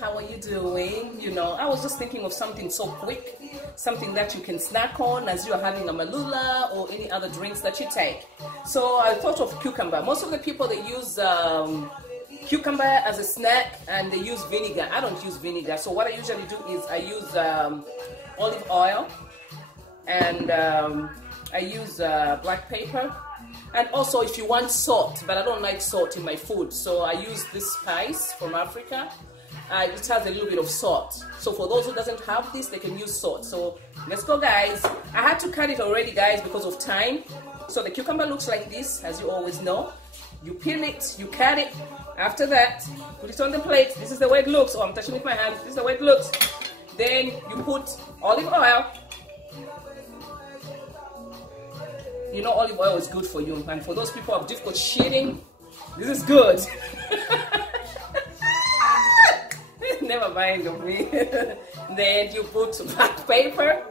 How are you doing? You know, I was just thinking of something so quick, something that you can snack on as you're having a malula or any other drinks that you take. So I thought of cucumber. Most of the people, they use cucumber as a snack and they use vinegar. I don't use vinegar. So what I usually do is I use olive oil and I use black pepper. And also if you want salt, but I don't like salt in my food, so I use this spice from Africa. It has a little bit of salt. So for those who doesn't have this, they can use salt. So let's go, guys. I had to cut it already, guys, because of time. So the cucumber looks like this, as you always know. You peel it, you cut it. After that, put it on the plate. This is the way it looks. Oh, I'm touching with my hand. This is the way it looks. Then you put olive oil. You know olive oil is good for you. And for those people who have difficult shitting, this is good. Never mind of me. Then you put black pepper.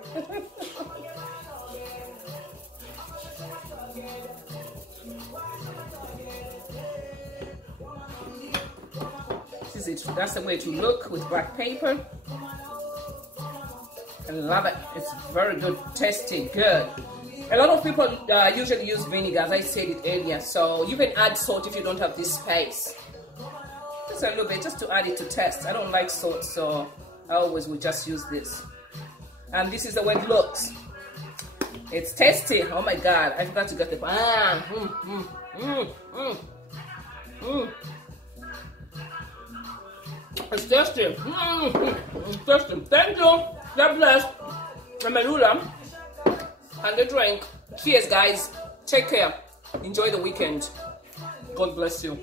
This is it. That's the way to look with black pepper. I love it. It's very good, tasty, good. A lot of people usually use vinegar, as I said it earlier. So you can add salt if you don't have this spice. Just a little bit, just to add it to taste. I don't like salt, so I always will just use this. And this is the way it looks. It's tasty. Oh my God, I forgot to get the It's tasty. It's tasty. Thank you. God bless. I'm Malula. And the drink. Cheers, guys. Take care. Enjoy the weekend. God bless you. Are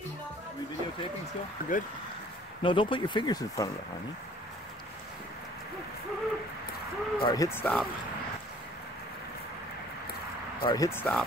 we videotaping still? We're good? No, don't put your fingers in front of it, honey. All right, hit stop. All right, hit stop.